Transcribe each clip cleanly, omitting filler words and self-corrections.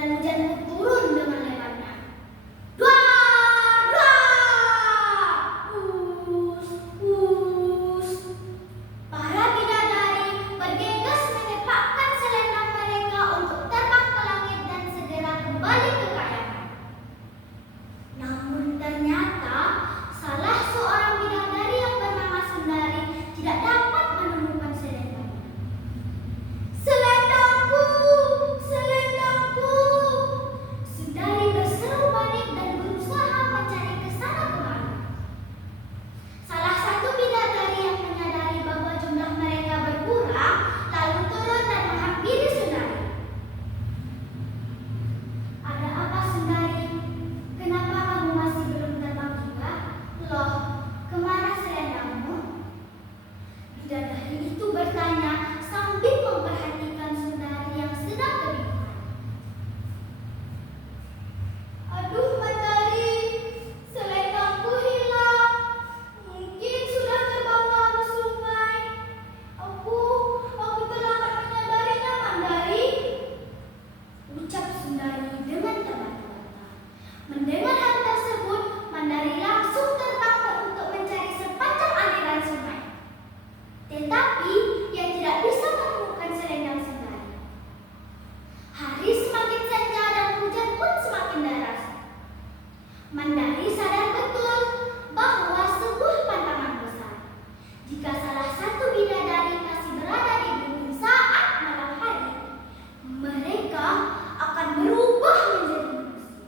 dan hujan pun turun dengan lebatnya. Duar, duar, us. Para bidadari bergegas menepakkan selendang mereka untuk terbang ke langit dan segera kembali ke kayangan. Namun ternyata salah seorang bidadari yang bernama Sundari tidak dapat menemukan selendangnya. Selendangku, selendangku! Sundari berseru panik dan berusaha mencari ke sana kemari. Salah satu bidadari yang menyadari bahwa jumlah mereka berkurang lalu turun dan menghampiri Sundari. Ada apa, Sundari? Kenapa kamu masih belum terbang juga? Loh, kemana selendangmu? Bidadari itu bertanya sambil memperhatikan Sundari yang sedang kebingungan. Aduh, Mandari, selendangku hilang. Mungkin sudah terbawa arus sungai. Aku terlambat menyadarinya, Mandari. Ucap Sundari dengan terbata-bata. Mendengar hal tersebut, Mandari langsung terbang untuk mencari sepanjang aliran sungai. Tetapi ia tidak bisa menemukan selendang Sundari. Hari semakin senja dan hujan pun semakin deras. Mandari sadar betul bahwa sebuah pantangan besar. Jika salah satu bidadari masih berada di bumi saat malam hari, mereka akan berubah menjadi manusia.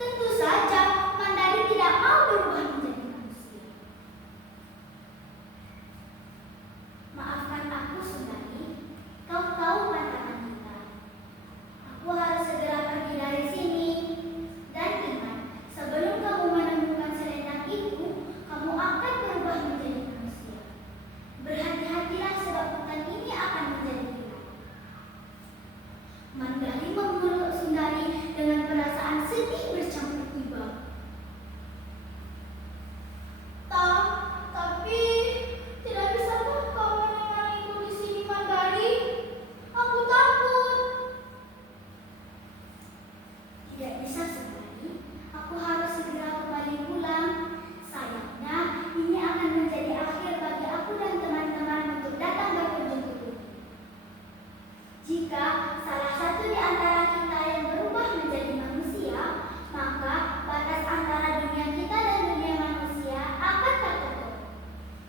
Tentu saja Mandari tidak mau berubah menjadi manusia. Maafkan aku, Sundari. Kau tahu pantangan kita. Aku harus segera pergi dari sini. Dan ingat, sebelum kamu menemukan selendang itu, kamu akan berubah menjadi manusia. Berhati-hatilah sebab hutan ini akan menjadi gelap. Mandari memeluk Sundari dengan perasaan sedih bercampur iba. Tapi tidak bisakah kau menemaniku di sini, Mandari? Aku takut. Tidak bisa, Sundari. Aku harus segera kembali pulang. Sayangnya, ini akan menjadi akhir bagi aku dan teman-teman untuk datang berkunjung ke bumi. Jika salah satu di antara kita yang berubah menjadi manusia, maka batas antara dunia kita dan dunia manusia akan tertutup.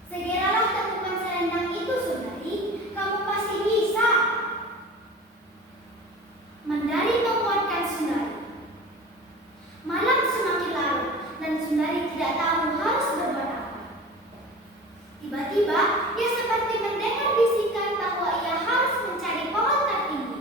Segeralah temukan selendang itu, Sundari. Kamu pasti bisa. Mandari menguatkan Sundari. Malam semakin larut dan Sundari tidak tahu harus berbuat apa. Tiba-tiba ia seperti mendengar bisikan bahwa ia harus mencari pohon tertinggi.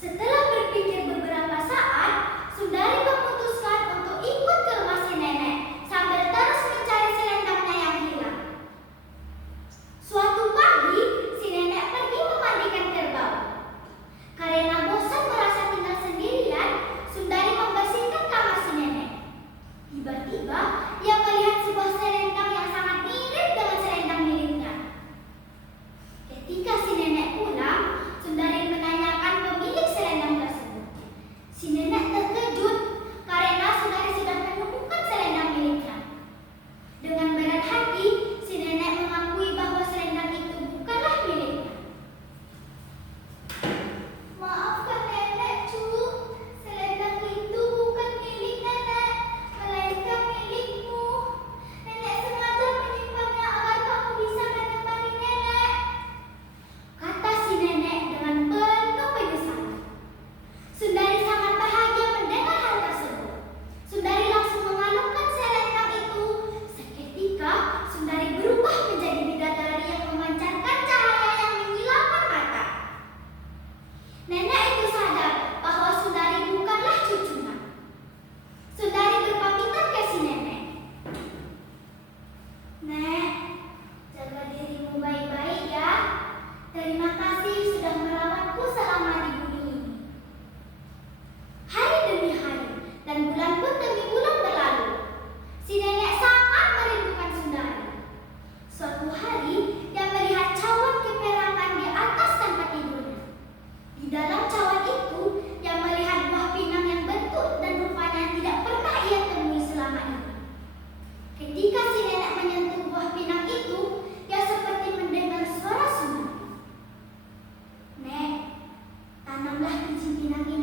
Setelah berpikir beberapa saat, Sundari memutuskan untuk ikut ke rumah si nenek sambil terus mencari selendangnya yang hilang. Suatu pagi, si nenek pergi memandikan kerbau. Karena bosan merasa tinggal sendirian, Sundari membersihkan kamar si nenek. Tiba-tiba, ia melihat sebuah selendang yang sangat mirip dengan selendang miliknya. Ketika si nenek pulang, Sundari menanyakan pemilik selendang tersebut. Si nenek terkejut karena Sundari sudah menemukan selendang miliknya. Dengan berat hati, si nenek mengakui bahwa selendang itu bukanlah miliknya. Maafkan nenek, Cu. Selendang itu bukan milik nenek, melainkan milikmu. Nenek sengaja menyimpannya agar kamu bisa menemani nenek, kata si nenek dengan penuh penyesalan. Sundari sangat bahagia mendengar hal tersebut. Sundari langsung mengalungkan selendang itu. Seketika, Sundari berubah menjadi bidadari yang memancarkan cahaya yang menyilaukan mata. Nenek itu sadar bahwa Sundari bukanlah cucunya. Sundari berpamitan ke si nenek. Nek, jaga dirimu baik-baik ya. Terima kasih sudah merawatku selama di bumi ini. Hari demi hari dan bulan pun demi bulan berlalu. Si nenek sangat merindukan Sundari. Suatu hari, dia melihat cawan keperangan di atas tempat tidurnya. Di dalam cawan itu, dia melihat buah pinang yang bentuk dan rupanya tidak pernah ia temui selama ini. Ketika si nenek menyentuh buah pinang itu, dia seperti mendengar suara Sundari. Nek, tanamlah biji pinang ini